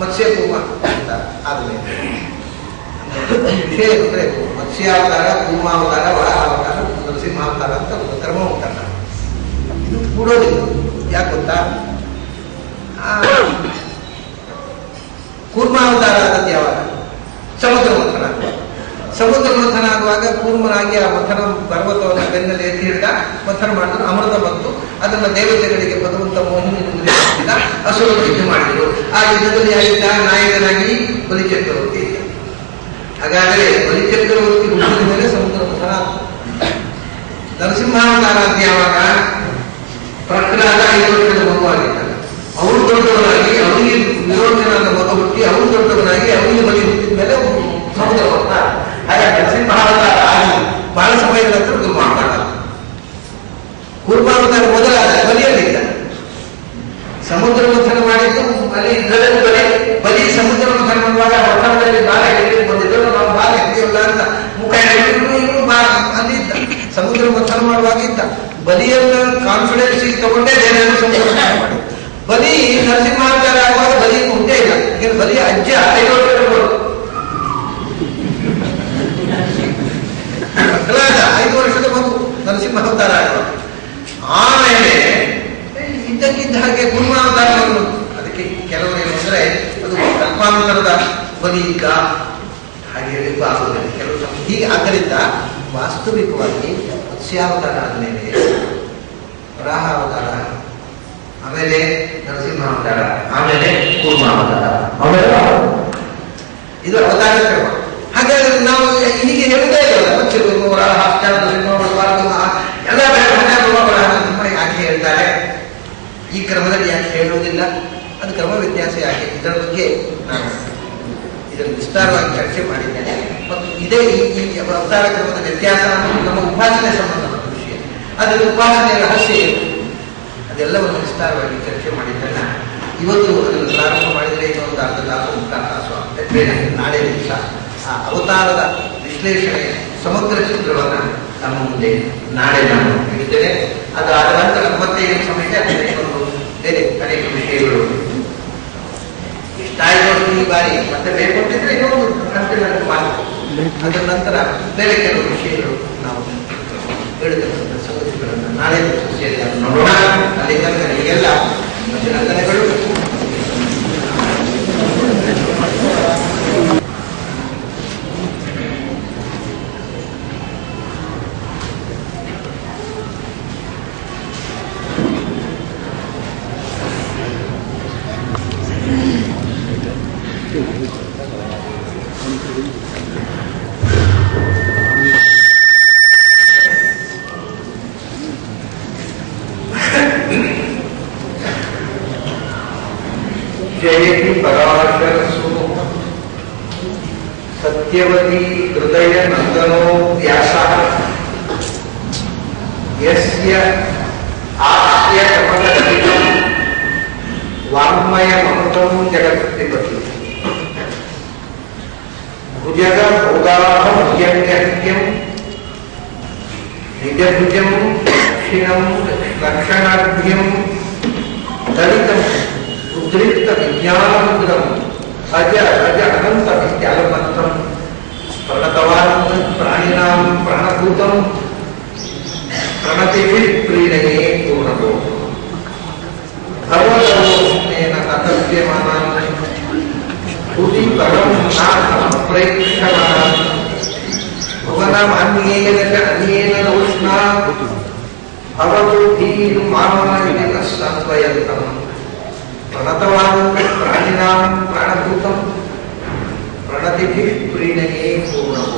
ಮತ್ಸ್ಯ ಕೂರ್ಮ ಅಂತ ಆದಮೇಲೆ ವಿಷಯ ಅಂದರೆ ಮತ್ಸ್ಯಾವತಾರ, ಕೂರ್ಮಾವತಾರ, ವರಾಹಾವತಾರ, ನರಸಿಂಹಾವತಾರ ಅಂತ ಒಂದು ಕ್ರಮ ಉಂಟಲ್ಲ, ಇದು ಕೂಡೋದಿಲ್ಲ. ಯಾಕೆ ಗೊತ್ತಾ? ಕೂರ್ಮಾವತಾರ ಆದದ್ದು ಯಾವಾಗ? ಸಮುದ್ರ ಮಂಥನ. ಸಮುದ್ರ ಮಂಥನ ಆಗುವಾಗ ಕೂರ್ಮನಾಗಿ ಆ ಮಂಥನ ಪರ್ವತವನ್ನು ಬೆನ್ನಲ್ಲಿ ಎತ್ತಿ ಹಿಡಿದ, ಮಂಥನ ಮಾಡಿದ್ರು, ಅಮೃತ ಬಂತು. ಅದನ್ನು ದೇವತೆಗಳಿಗೆ ಭಗವಂತ ಮೋಹಿನಿ ಮುಗಿದ, ಅಸುರರು ಯುದ್ಧ ಮಾಡಿದರು. ಆ ಯುದ್ಧದಲ್ಲಿ ಆಗಿದ್ದ ನಾಯಕನಾಗಿ ಬಲಿಚಕ್ರವರ್ತಿ ಇದ್ದ. ಹಾಗಾದರೆ ಬಲಿಚಕ್ರವರ್ತಿ ಹುಟ್ಟಿದ ಮೇಲೆ ಸಮುದ್ರ ಮಂಥನ ಆಯಿತು. ನರಸಿಂಹಾವತಾರ ಅಂತ ಯಾವಾಗ? ಪ್ರಹ್ಲಾದ 5 ವರ್ಷದ ಮಗುವಾಗಿದ್ದಾಗ ಅವರು ದೊಡ್ಡವನಾಗಿ, ಅವನಿಗೆ ವಿರೋಚನಾದ ಮಗ ಹುಟ್ಟಿ ಅವನು ದೊಡ್ಡವನಾಗಿ ಅವನಿಗೆ ಬಲಿ ಹುಟ್ಟಿದ ಮೇಲೆ ಸಮುದ್ರ ಮಂಥನ. ಹಾಗೆ ನರಸಿಂಹಾವತಾರ ಆಗಿ ಬಹಳ ಸಮಯದ ನಂತರ ಕೂರ್ಮಾವತಾರ. ಕೂರ್ಮಾವತಾರ ಮೊದಲಾದ ಬಲಿಯಲ್ಲಿದ್ದ. ಸಮುದ್ರ ಮಂಥನ ಮಾಡಿದ್ದು ಅಲ್ಲಿ ಇದ್ದದ್ದು ಬಲಿ ಸಮುದ್ರ ಮಂಥನ ಮಾಡುವಾಗ ಹೊಟ್ಟಣದಲ್ಲಿ ಬಾಲ ಹಿಡಿದು ಬಂದಿದ್ದರು. ನಾವು ಬಾಲ ಹಿಡಿಯೋಲ್ಲ ಅಂತ ಮುಖ ಹಿಡಿದ್ರು, ಇವನು ಅಲ್ಲಿದ್ದ. ಸಮುದ್ರ ಮಂಥನ ಮಾಡುವಾಗ ಇದ್ದ. ಬಲಿಯನ್ನ ಕಾನ್ಫಿಡೆನ್ಸ್ ತಗೊಂಡೇ ದೇವರನ್ನು ಸಮುದ್ರ ಮಂಥನ ಮಾಡಿ. ಬಲಿ ನರಸಿಂಹಾವತಾರ ಆಗುವಾಗ ಬಲಿ ಹುಟ್ಟೇ ಇಲ್ಲ. ಈಗ ಬಲಿಯ ಅಜ್ಜ 5 ವರ್ಷದ ಪ್ರಹ್ಲಾದ 5 ವರ್ಷದ ಮಗು ನರಸಿಂಹಾವತಾರ ಆಗುವಾಗ. ಆಮೇಲೆ ಇದ್ದಕ್ಕಿದ್ದ ಹಾಗೆ ಕೂರ್ಮಾವತಾರವನ್ನು, ಅದಕ್ಕೆ ಕೆಲವರು ಏನು ಅಂದರೆ ಅದು ಕಲ್ಪಾಂತರದ ಬಲಿ ಇದ್ದ ಹಾಗೆ ಹೇಳಿದ್ದು ಆಗುವುದಿಲ್ಲ ಕೆಲವು ಹೀಗೆ. ಆದ್ದರಿಂದ ವಾಸ್ತವಿಕವಾಗಿ ಮತ್ಸ್ಯಾವತಾರ ಆದಮೇಲೆ ವರಾಹಾವತಾರ, ಆಮೇಲೆ ನರಸಿಂಹಾವತಾರ, ಆಮೇಲೆ ಕೂರ್ಮಾವತಾರ, ಆಮೇಲೆ ಇದು ಅವತಾರ ಕ್ರಮ. ಹಾಗಾದ್ರೆ ನಾವು ಹೀಗೆ ಹೇಳುವುದೇ ಇಲ್ಲ. ಮತ್ಸ್ಯಕೂರ್ಮ, ವರಾಹ, ನರಸಿಂಹ, ಎಲ್ಲ ಯಾಕೆ ಹೇಳ್ತಾರೆ? ಈ ಕ್ರಮದಲ್ಲಿ ಯಾಕೆ ಹೇಳುವುದಿಲ್ಲ? ಅದು ಕ್ರಮ ವ್ಯತ್ಯಾಸ ಯಾಕೆ? ಇದರ ಬಗ್ಗೆ ನಾನು ಇದನ್ನು ವಿಸ್ತಾರವಾಗಿ ಚರ್ಚೆ ಮಾಡಿದ್ದೇನೆ. ಮತ್ತು ಇದೇ ಈ ಅವತಾರ ಕ್ರಮದ ವ್ಯತ್ಯಾಸ ನಮ್ಮ ಉಪಾಸನೆ ಸಂಬಂಧಪಟ್ಟ ವಿಷಯ. ಅದರ ಉಪಾಸನೆಯ ರಹಸ್ಯ ಏನು, ಅದೆಲ್ಲವನ್ನು ವಿಸ್ತಾರವಾಗಿ ಚರ್ಚೆ ಮಾಡಿದ್ದೇನೆ. ಇವತ್ತು ಅದನ್ನು ಪ್ರಾರಂಭ ಮಾಡಿದರೆ ಇನ್ನೊಂದು ಅರ್ಧ ತಾಸು, ಮುಕ್ಕಾಲು ತಾಸು ಆಗ್ತದೆ. ನಾಳೆ ದಿವಸ ಆ ಅವತಾರದ ವಿಶ್ಲೇಷಣೆಯ ಸಮಗ್ರ ಚಿತ್ರವನ್ನು ನಮ್ಮ ಮುಂದೆ ನಾಳೆ ನಾನು ಇಡ್ತೇನೆ. ಅದು ಆದ ನಂತರ ಮತ್ತೆ ಏನು ಸಮಯ ಒಂದು ಬೇರೆ ಅನೇಕ ವಿಷಯಗಳು ಇಷ್ಟಾಯಿತು ಈ ಬಾರಿ. ಮತ್ತೆ ಬೇಕೊಟ್ಟಿದ್ರೆ ಇನ್ನೊಂದು ಕಂಟಿನ್ಯೂ ಮಾಡ್ತೀವಿ. ಅದರ ನಂತರ ಬೇರೆ ಕೆಲವು ವಿಷಯಗಳು ನಾವು ಹೇಳತಕ್ಕಂಥ ಸಂಗತಿಗಳನ್ನು ನಾಳೆ ದಿವಸ ಸೇರಿ ನೋಡೋಣ. ಅಲ್ಲಿ ತನಕ ನಿಮಗೆಲ್ಲ ಅಭಿನಂದನೆಗಳು. जयति पराशरसु सत्यवती हृदय नंदनो व्यासः यस्य आस्य कमलकलितं वाङ्मयममृतं जगत्पिबति भुजग भोगाः भुजङ्गह्यं निजभुजं दक्षिणं लक्षणाढ्यं दलितं उद्रिक्त विज्ञानमुद्रम अज अज अनंत विद्यालमंत्रम प्रणतवान् प्राणिनां प्राणभूतं प्रणतिभिः प्रीणये पूर्णतो भगवतोऽस्मेन ततव्यमानान् भुवि परं नाथं प्रेक्षमाणान् भुवनमन्येन च अन्येन रोष्णा भवतु धीर्मामायिनः सत्वयन्तम् प्रणतवान् प्राणिनां प्राणभूतं प्रणतिभिः प्रीणये पूर्णम्।